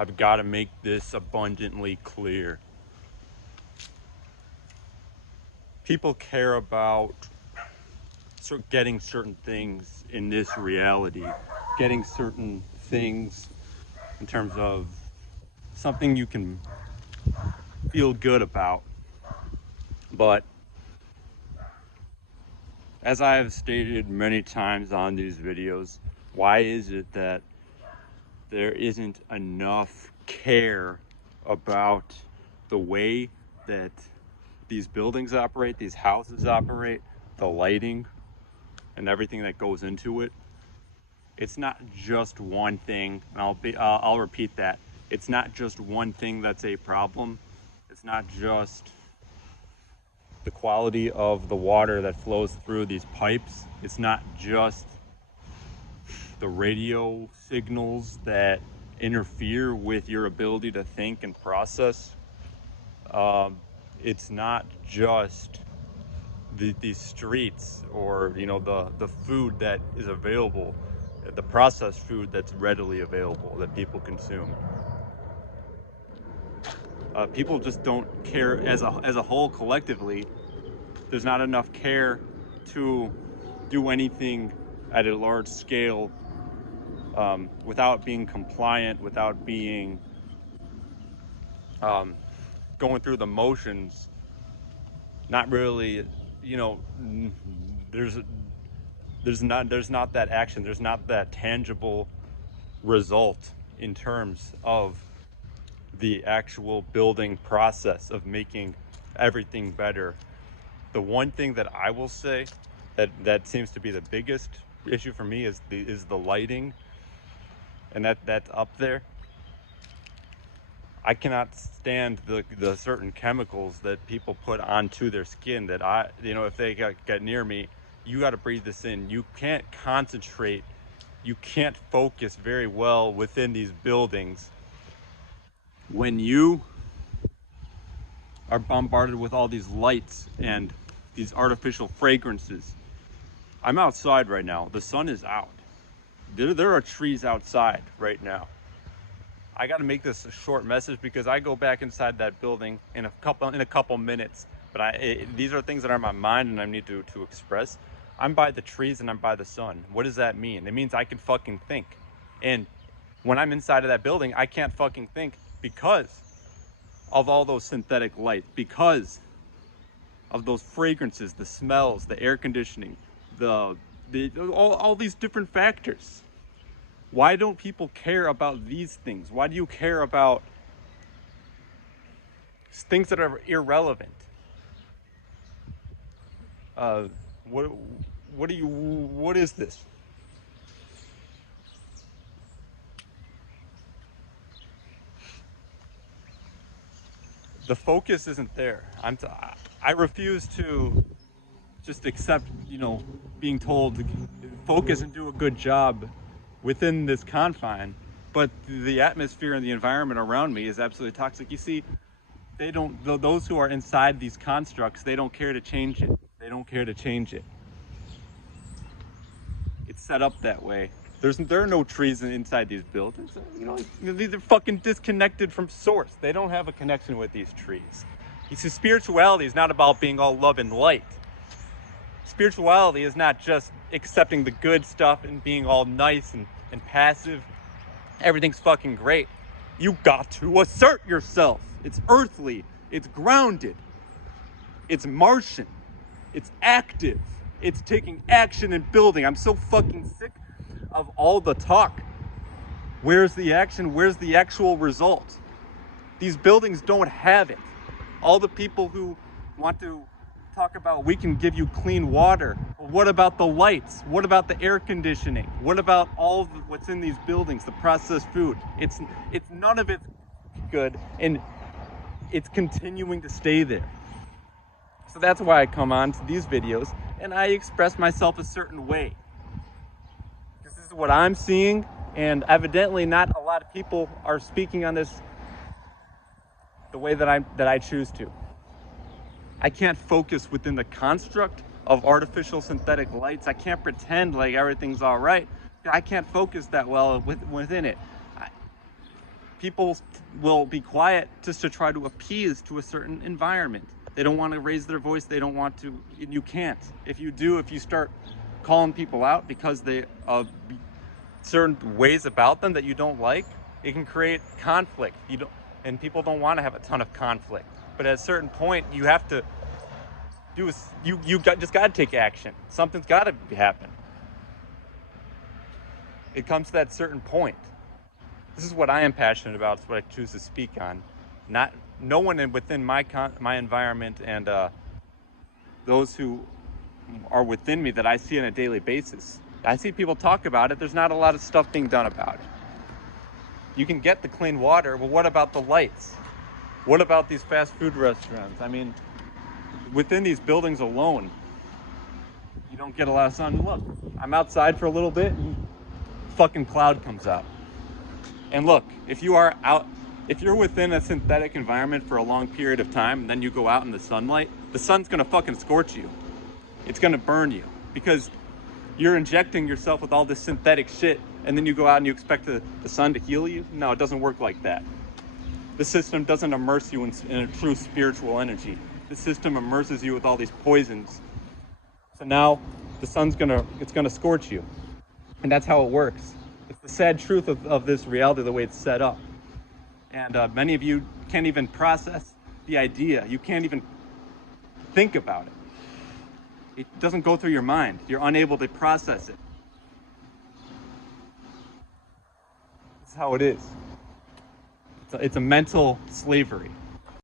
I've got to make this abundantly clear. People care about getting certain things in this reality, getting certain things in terms of something you can feel good about. But as I have stated many times on these videos, why is it that there isn't enough care about the way that these buildings operate, these houses operate, the lighting, and everything that goes into it? It's not just one thing, and I'll repeat that. It's not just one thing that's a problem. It's not just the quality of the water that flows through these pipes. It's not just the radio signals that interfere with your ability to think and process. It's not just the streets, or the food that is available, the processed food that's readily available that people consume. People just don't care as a whole. Collectively, there's not enough care to do anything at a large scale without being compliant, without being going through the motions. Not really, there's not that action, there's not that tangible result in terms of the actual building process of making everything better. The one thing that I will say that seems to be the biggest issue for me is the lighting, and that's up there. I cannot stand the certain chemicals that people put onto their skin that if they get near me, you got to breathe this in. You can't concentrate. You can't focus very well within these buildings when you are bombarded with all these lights and these artificial fragrances. I'm outside right now. The sun is out. There are trees outside right now. I got to make this a short message because I go back inside that building in a couple minutes. But these are things that are in my mind and I need to express. I'm by the trees and I'm by the sun. What does that mean? It means I can fucking think. And when I'm inside of that building, I can't fucking think because of all those synthetic lights, because of those fragrances, the smells, the air conditioning, all these different factors. Why don't people care about these things? Why do you care about things that are irrelevant? What is this? The focus isn't there. I refuse to just accept, being told to focus and do a good job within this confine, but the atmosphere and the environment around me is absolutely toxic. You see, those who are inside these constructs, they don't care to change it. They don't care to change it. It's set up that way. There are no trees inside these buildings. These are fucking disconnected from source. They don't have a connection with these trees. You see, spirituality is not about being all love and light. Spirituality is not just accepting the good stuff and being all nice and passive. Everything's fucking great. You got to assert yourself. It's earthly. It's grounded. It's Martian. It's active. It's taking action and building. I'm so fucking sick of all the talk. Where's the action? Where's the actual result? These buildings don't have it. All the people who want to talk about we can give you clean water. Well, what about the lights? What about the air conditioning? What about all of what's in these buildings, the processed food? It's none of it's good, and it's continuing to stay there. So that's why I come on to these videos and I express myself a certain way. This is what I'm seeing, and evidently not a lot of people are speaking on this the way that I choose to. I can't focus within the construct of artificial synthetic lights. I can't pretend like everything's all right. I can't focus that well within it. People will be quiet just to try to appease to a certain environment. They don't want to raise their voice. They don't want to. You can't. If you do, if you start calling people out because they certain ways about them that you don't like, it can create conflict. And people don't want to have a ton of conflict. But at a certain point, you have to just got to take action. Something's got to happen. It comes to that certain point. This is what I am passionate about. It's what I choose to speak on. No one within my environment and those who are within me that I see on a daily basis. I see people talk about it. There's not a lot of stuff being done about it. You can get the clean water, but what about the lights? What about these fast food restaurants? I mean, within these buildings alone, you don't get a lot of sun. Look, I'm outside for a little bit and fucking cloud comes out. And look, if you're within a synthetic environment for a long period of time, and then you go out in the sunlight, the sun's gonna fucking scorch you. It's gonna burn you because you're injecting yourself with all this synthetic shit, and then you go out and you expect the sun to heal you? No, it doesn't work like that. The system doesn't immerse you in a true spiritual energy. The system immerses you with all these poisons. So now the sun's gonna scorch you. And that's how it works. It's the sad truth of this reality, the way it's set up. And many of you can't even process the idea. You can't even think about it. It doesn't go through your mind. You're unable to process it. That's how it is. It's a mental slavery.